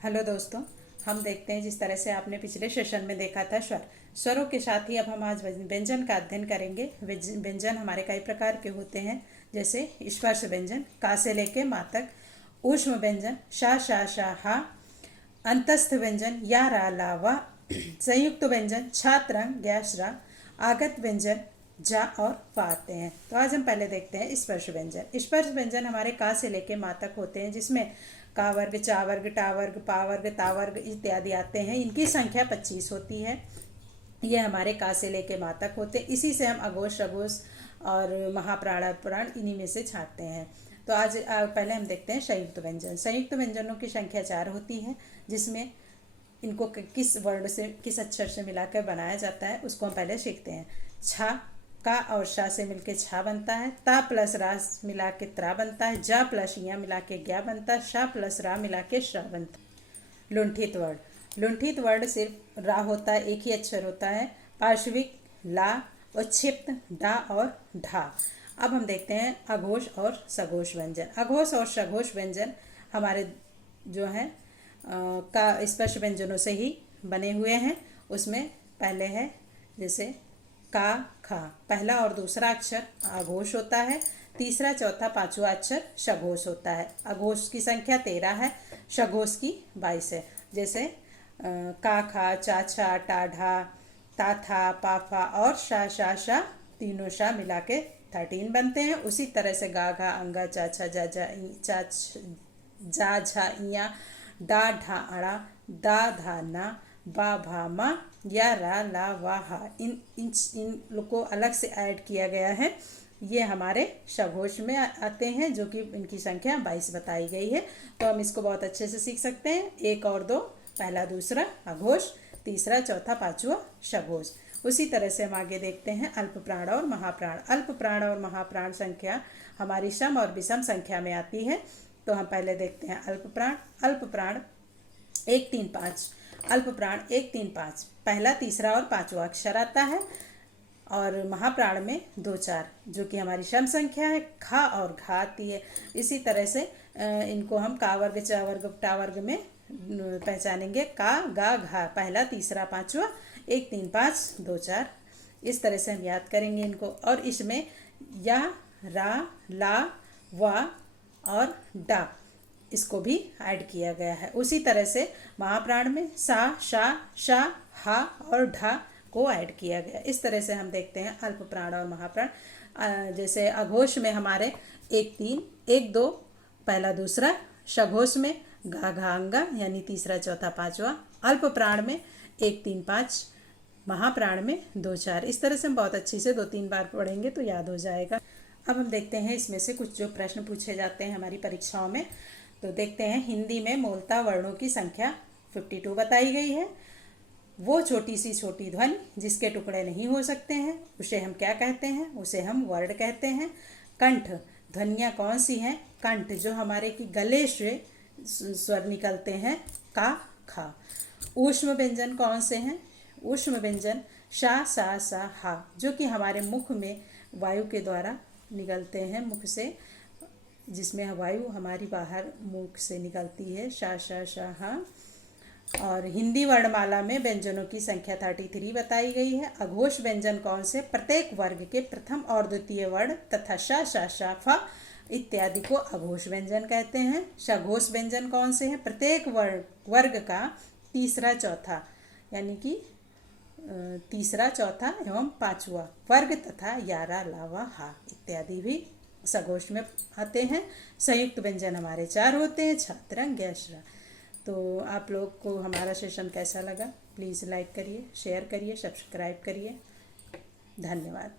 Hello दोस्तों। हम देखते हैं जिस तरह से आपने पिछले सेशन में देखा था स्वरों के साथ ही अब हम आज व्यंजन का अध्ययन करेंगे। व्यंजन हमारे कई प्रकार के होते हैं, जैसे स्पर्श व्यंजन का से लेके मा तक, ऊष्म व्यंजन शा शा शा हा, अंतस्थ व्यंजन या रा ला वा, संयुक्त व्यंजन छा त्रंग गैश रा, आगत व्यंजन जा और पा आते हैं। तो आज हम पहले देखते हैं स्पर्श व्यंजन। स्पर्श व्यंजन हमारे का से लेके मा तक होते हैं, जिसमें का वर्ग, चा वर्ग, टा वर्ग, पा वर्ग, ता वर्ग इत्यादि आते हैं। इनकी संख्या 25 होती है। ये हमारे का से लेके मा तक होते हैं। इसी से हम अघोष, सघोष और महाप्राण प्राण इन्हीं में से छाटते हैं। तो आज पहले हम देखते हैं संयुक्त व्यंजन। संयुक्त व्यंजनों की संख्या 4 होती है, जिसमें इनको किस वर्ण से, किस अक्षर से मिलाकर बनाया जाता है उसको हम पहले सीखते हैं। छा का और शा से मिलके छा बनता है, ता प्लस रा मिला के त्रा बनता है, जा प्लस या मिला के ज्ञा बनता है, शा प्लस रा मिला के श्रा बनता है। लुंठित वर्ण। लुंठित वर्ण सिर्फ रा होता है, एक ही अक्षर होता है। पार्श्विक ला और क्षिप्त डा और ढा। अब हम देखते हैं अघोष और सघोष व्यंजन। अघोष और सघोष व्यंजन हमारे जो है का स्पर्श व्यंजनों से ही बने हुए हैं। उसमें पहले है जैसे का खा, पहला और दूसरा अक्षर अघोष होता है, तीसरा चौथा पांचवा अक्षर सघोष होता है। अघोष की संख्या 13 है, सघोष की 22 है। जैसे का खा, चा छा, टा ढा, ता था, पा फा और शा शा शा, तीनों शा मिला के 13 बनते हैं। उसी तरह से गा घा, अंगा, चा छा, जा जा, चा जा झा, इया, डा ढा अड़ा, दा धा ना, बा भा मा, या रा ला वा हा। इन को अलग से ऐड किया गया है। ये हमारे सघोष में आते हैं, जो कि इनकी संख्या 22 बताई गई है। तो हम इसको बहुत अच्छे से सीख सकते हैं। 1 और 2, पहला दूसरा अघोष, तीसरा चौथा पांचवा सघोष। उसी तरह से हम आगे देखते हैं अल्प प्राण और महाप्राण। अल्प प्राण और महाप्राण संख्या हमारी सम और विषम संख्या में आती है। तो हम पहले देखते हैं अल्प प्राण। अल्प प्राण 1 3 5। अल्प प्राण 1 3 5 पहला, तीसरा और पांचवा अक्षर आता है। और महाप्राण में 2 4, जो कि हमारी सम संख्या है, खा और घा आती है। इसी तरह से इनको हम का वर्ग, चा वर्ग, टा वर्ग में पहचानेंगे। का गा घा, पहला, तीसरा, पांचवा, 1 3 5 2 4। इस तरह से हम याद करेंगे इनको। और इसमें या, रा, ला, वा और डा, इसको भी ऐड किया गया है। उसी तरह से महाप्राण में सा, शा, शा, हा और ढा को ऐड किया गया। इस तरह से हम देखते हैं अल्प प्राण और महाप्राण। जैसे अघोष में हमारे 1 3 1 2, पहला दूसरा, सघोष में घा घा अंगा यानी तीसरा चौथा पांचवा, अल्प प्राण में 1 3 5, महाप्राण में 2 4। इस तरह से हम बहुत अच्छी से 2 3 बार पढ़ेंगे तो याद हो जाएगा। अब हम देखते हैं इसमें से कुछ जो प्रश्न पूछे जाते हैं हमारी परीक्षाओं में। तो देखते हैं, हिंदी में मूलतः वर्णों की संख्या 52 बताई गई है। वो छोटी सी छोटी ध्वनि जिसके टुकड़े नहीं हो सकते हैं उसे हम क्या कहते हैं? उसे हम वर्ण कहते हैं। कंठ ध्वनियाँ कौन सी हैं? कंठ जो हमारे की गले से स्वर निकलते हैं, का खा। ऊष्म व्यंजन कौन से हैं? ऊष्म व्यंजन शा सा सा हा, जो कि हमारे मुख में वायु के द्वारा निकलते हैं, मुख से, जिसमें वायु हमारी बाहर मुख से निकलती है, शा शा शा हा। और हिंदी वर्णमाला में व्यंजनों की संख्या 33 बताई गई है। अघोष व्यंजन कौन से? प्रत्येक वर्ग के प्रथम और द्वितीय वर्ण तथा शा शा शा फा इत्यादि को अघोष व्यंजन कहते हैं। सघोष व्यंजन कौन से हैं? प्रत्येक वर्ग का तीसरा चौथा, यानी कि तीसरा चौथा एवं पांचवा वर्ग तथा यारा लावा हा इत्यादि भी सघोष में आते हैं। संयुक्त व्यंजन हमारे 4 होते हैं, छात्रंग गैश्रा। तो आप लोग को हमारा सेशन कैसा लगा? प्लीज़ लाइक करिए, शेयर करिए, सब्सक्राइब करिए। धन्यवाद।